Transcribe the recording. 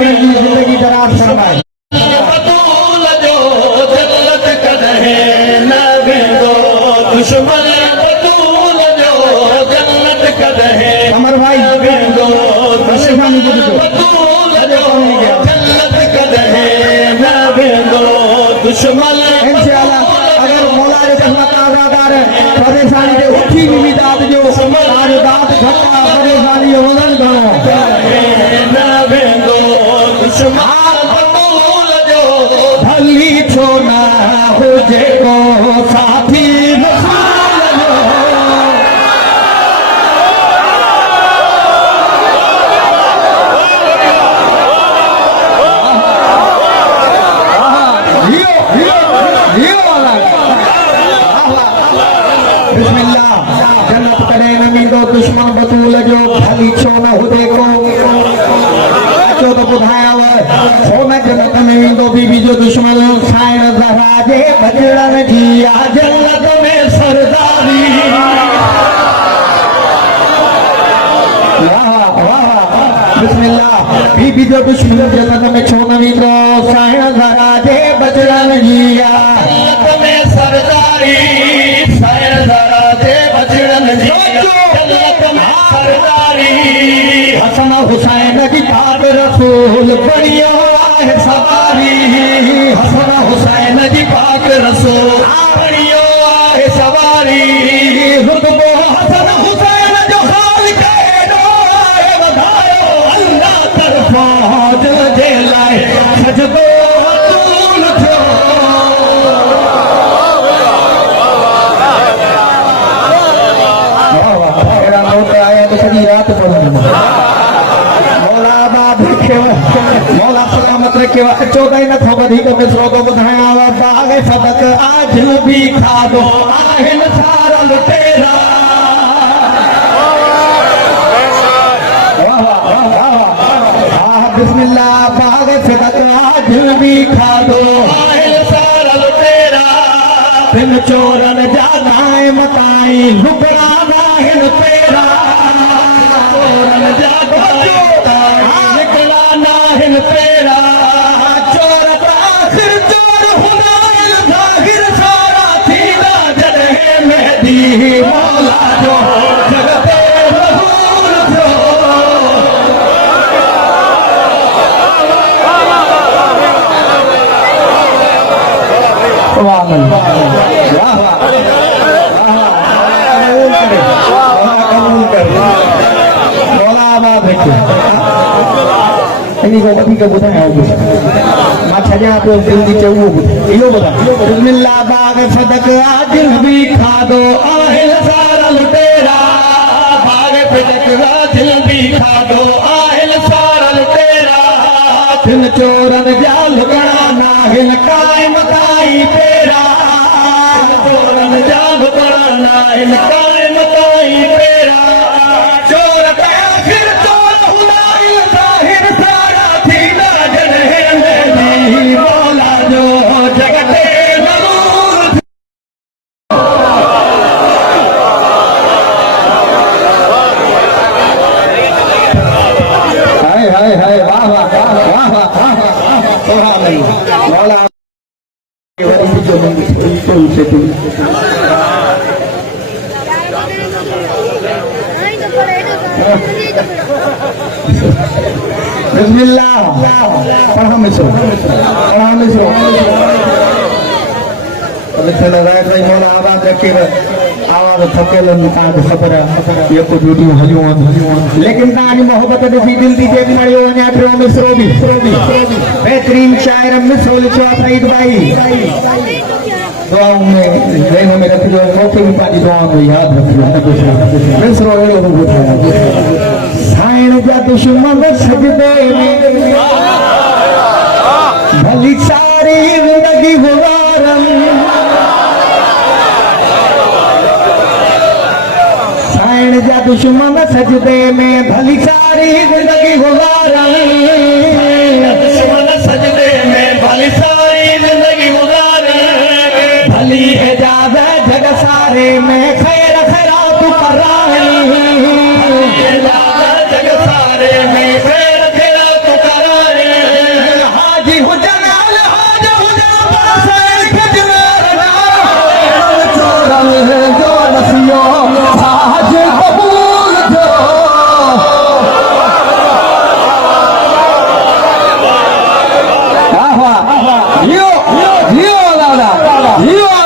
आगे की जिंदगी दराज फरमाए। बतूल जो जन्नत कदहे न वेंदो दुश्मन बतूल जो जन्नत कदहे अमर भाई वेंदो दुश्मन दुश्मन बतूल जो जन्नत कदहे न वेंदो दुश्मन इंशाअल्लाह अगर मौला रे रहमत आज़ादार परेशानी दे उठी भी दाद जो आज दाद घटा परेशानी वजन घणो न वेंदो दुश्मन बतूल जो भली छो ना हुजे को साथी रसूल जो बिस्मिल्लाह जन्नत करे न मींदो दुश्मन बतूल जो भली छो न हुजे को अचो तो ॿुधायांव छो न जन्नत में मींदो बीबी जो दुश्मन साइण ज़हरा जे बजड़न जी आ जन्नत में सरदारी वाह वाह बिस्मिल्लाह बीबी जो दुश्मन जन्नत में छो न मींदो साइण ज़हरा जे बजड़न जी आ जन्नत में सरदारी साइण ज़हरा जे बजड़न जी जन्नत में सरदारी हसन हुसैन की पाक रसूल बढ़िया है सवारी हसन हुसैन जी पाक रसूल बढ़िया है सवारी रुतबो हसन हुसैन जो खालिक एॾो आहे वधायो अल्लाह तरफों फौज जे लाइ सजदो रसूल थियो अहिड़ा नोट आया त सॼी राति पढ़ंदुमि मौला आबाद रखेव मौला सलामत रखेव अचो ताईं नथो वधीक मिसरो थो ॿुधायांव बाग़ सदक आज बि खाधो आहिनि सारल तेरा बिस्मिल्लाह बाग़ सदक आज बि खाधो आहिनि सारल तेरा बिन चोरन जा नाए मताई लुकड़ा नाहिनि पेरा चोरन जा निकला नाहिन पेरा चोर आखिर चोर हुनाइल ज़ाहिर सारा थींदा जॾहिं मेहदी मौला जो जग ते ज़हूर थियो वाह वाह कबूल करे मौला आबाद रखे इन्हीं को वधीक ॿुधायांव थो मां छॾियां पियो जल्दी चओ उहो इहो ॿुधाए बिस्मिल्लाह बाग़ सदक आदिल बि खाधो आहिनि सारल तेरा बाग़ सदक आदिल बि खाधो आहिनि सारल तेरा बिन चोरन जा लुगड़ा नाहिनि क़ाइम ताईं पेरा चोरन जा लुगड़ा नाहिनि क़ाइम ताईं पेरा चोर आखिर चोर हुनाइल ज़ाहिर सारा थींदा जॾहिं मेहदी मौला जो जग ते ज़रूर हाय हाय हाय वाह वाह वाह वाह वाह सुभान अल्लाह मौला वरी जो मंदी तो से तू बिस्मिल्लाह पढ़ो मिसरो अबे चलो राइट भाई मौला आवाज रखे आवाज थकेल तव्हांखे ख़बर आहे जेको ड्यूटियूं हलियूं आहिनि लेकिन तव्हांजी मोहबत ॾिसी दिलि थी थिए मणियो वञा टियों मिसरो बि बहितरीन शाइर मिसरो लिखियो आहे सईद भाई दुआऊं में ज़हन में रखिजो मूंखे बि पंहिंजी दुआउनि में यादि रखिजो मिसरो अहिड़ो ॿुधायो साइण जा दुश्मन सजदे में भली सारी ज़िंदगी गुज़ारनि साइण जा दुश्मन सजदे में भली सारी ज़िंदगी गुज़ारनि दुश्मन सजदे में भली सारी ज़िंदगी गुज़ारनि भली इजाज़त जग सारे में खैर खैरात करानी जग सारे में खैर खैरात करानी জিও জিও দাদা জিও